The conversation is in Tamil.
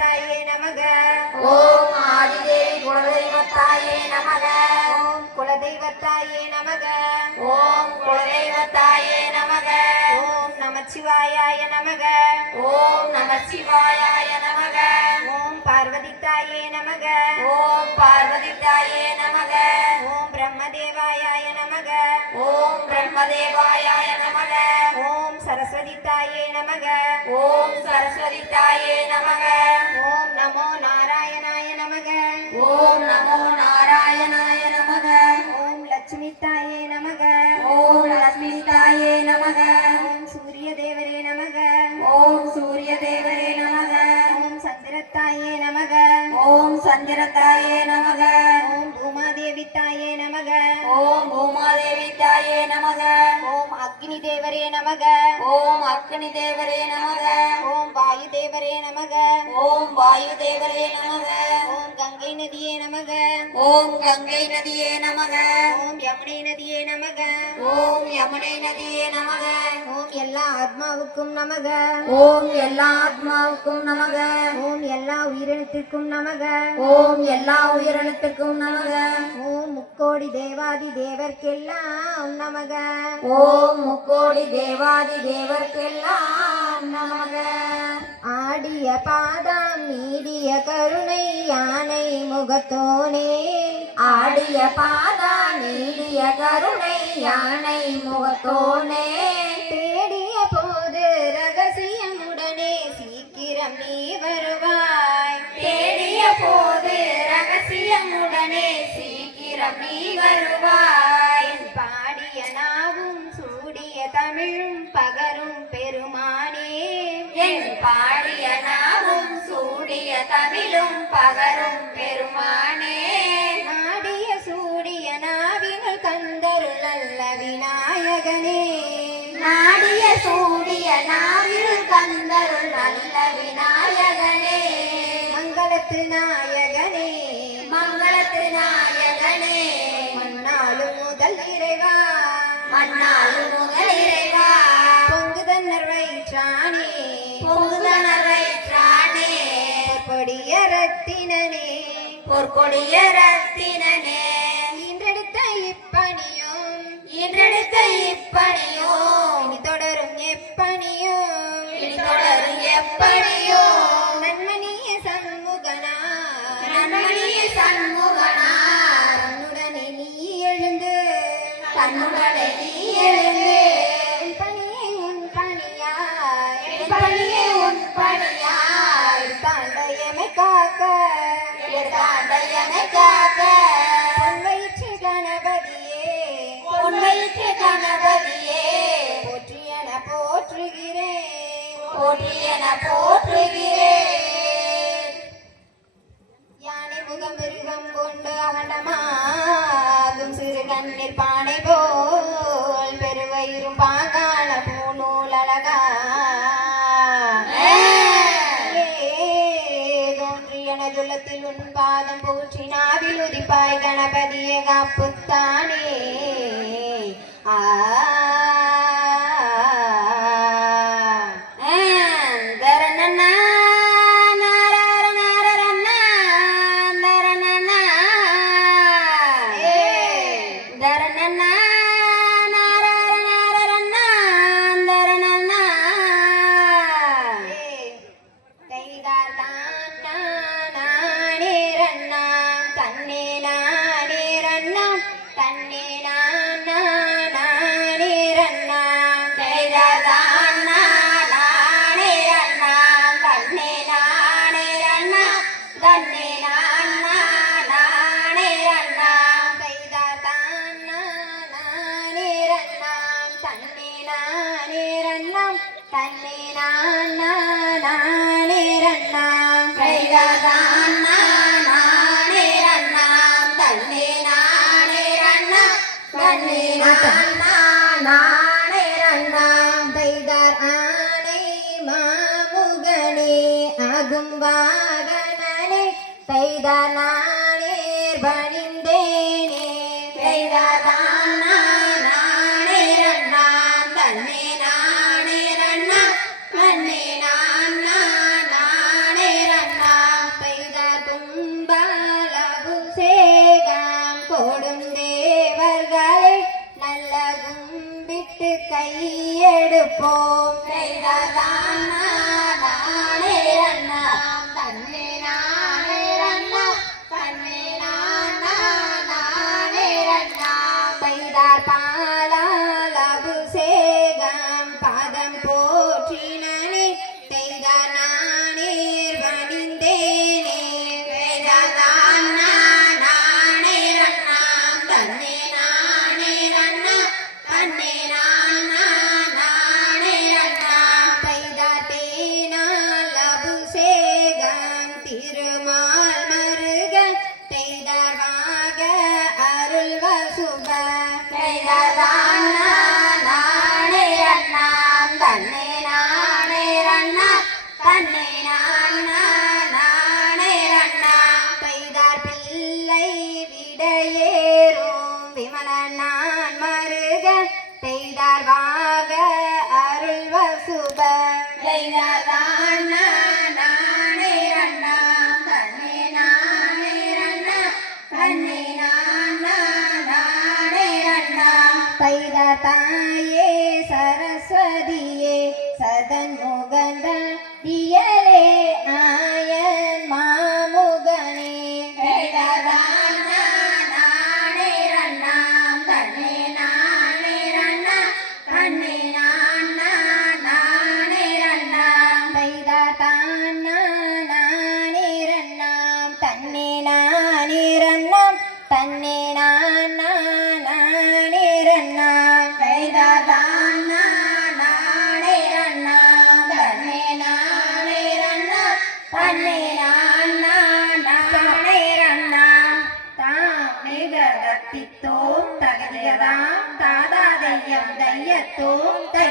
குலதெய்வத்தாயே நமக. ஓம் ஆதிதேவி குலதெய்வத்தாயே நமக. ஓம் குலதெய்வத்தாயே நமக. ஓம் குலதெய்வத்தாயே நமக. ஓம் நமச்சிவாயாய நமக. ஓம் நமசிவாயாய நமக. ஓம் பார்வதி தாயே நமக. ஓம் பார்வதி தாயே நமக. ஓம் பிரம்மதேவாயாய நமக. ஓம் பிரம்மதேவாயாய நமக. ஓம் சரஸ்வதி தாயே நமக. ஓம் சரஸ்வதி தாயே நமக. ஓம் நமோ நாராயணாய நமக. ஓம் நமோ நாராயணாய நமக. ஓம் லட்சுமி தாயே நமக. ஓம் லட்சுமி தாயே நமக. ஓம் சூரிய தேவரே நமக. ஓம் சூரிய தேவரே நமக. ஓம் சந்திரத்தாயே நமக. ஓம் சந்திரதாயே நமக. ஓம் பூமாதேவி தாயே நமக. ஓம் பூமாதேவி தாயே நமக. ஓம் அக்னி தேவரே நமக. ஓம் அக்னி தேவரே நமக. ஓம் வாயு தேவரே நமக. ஓம் வாயு தேவரே நமக. ஓம் கங்கை நதியே நமக. ஓம் கங்கை நதியே நமக. ஓம் யமுனை நதியே நமக. ஓம் யமுனை நதியே நமக. ஓம் எல்லா ஆத்மாவுக்கும் நமக. ஓம் எல்லா ஆத்மாவுக்கும் நமக. ஓம் எல்லா உயிரினத்திற்கும் நமக. ஓம் எல்லா உயிரினத்துக்கும் நமக. ஓம் முக்கோடி தேவாதி தேவர்க்கெல்லாம் நமக. ஓம் முக்கோடி தேவாதி தேவர்க்கெல்லாம் நமக. ஆடிய பாதாம் நீடிய கருணை யானை முகத்தோனே. ஆடிய பாதா நீடிய கருணை யானை முகத்தோனே. தேடிய போது ரகசியமுடனே சீக்கிரம் நீ வருவாய். தேடிய போது ரகசியமுடனே சீக்கிரம் நீ வருவாய். பாடிய நாவும் சூடிய தமிழும் பகரும் பெருமானே. என் பாடிய நாவும் சூடிய தமிழும் பகரும் பெருமானே. நாடிய சூடிய நாவினுள் கந்தருள் நல்ல விநாயகனே. நாடிய சூடிய நாவில் கந்தருள் நல்ல விநாயகனே. மங்களத்து நாயகனே. மங்களத்து நாயகனே. மண்ணாலும் முதல் இறைவா. மண்ணாலும் முதல் இறைவா. பொங்குதன்னர் வயிற்றானே. பொங்குதனர் வயிற்றானே. கொடிய ரத்தினனே. பொற்கொடிய ரத்தினனே. இன்றெடுத்த இப்பணியும் இன்றெடுத்த இப்பணியும் இனி தொடரும் எப்பணியும் இனி தொடரும் எப்படியோ. நன்மணிய சண்முகனா. நன்மணிய சண்முகனா. தன்னுடனே நீ எழுந்து தன்னுடனே நீ எழுந்து உன் பணியை உன் பணியாய் பணியே உன் பணியாய் தாண்டயமை காக்க எடுத்தாண்டையனை காக்க. பொன் வயிற்று கணபதியே. பொன்வைத்து கணபதியே. போற்றியன போற்றுகிறேன். போற்றியன போற்றுகிறேன். யானை முகம் மிருகம் கொண்டு அகண்டமாகும் சிறு கண்ணீர் பானை போல் பெருவயிரும் பாங்கான பூநூல் அழகா. தோன்றியன துலத்தில் உன் பாதம் போற்றி நாவில் உதிப்பாய் கணபதிய காப்புத்தானே. தரணனா வாகனனே தைதனானேர் பணிந்தேனே தைதான் நானே ரண்ணான் தன்னே நானே ரண்ணா தன்னே நானே ரண்ணா பெய்தார் பாலால் அபிஷேகம் பாதம் போற்றினனே பெய்தார் நானீர் வணிந்தேனே பெய்தார் தேனால் அபிஷேகம் திருமால் மருகன் பெய்தார் வாக அருள் வசுப பெய்தார் பிள்ளை விடையேறும் விமலனான் மருகன் பெய்தார் வாக அருள் வசுப பெய்தார் தாயே சரஸ்வதியே சதன் முகந்தன் இயலே ஆயன் மாமுகனே பெய்தார் தான் நானிரண்ணாம் தன்னே நானிரண்ணாம் தன்னே நானிரண்ணாம் தாம் தகதியதாம் தாதா தெய்யம் தையத்தோம் தை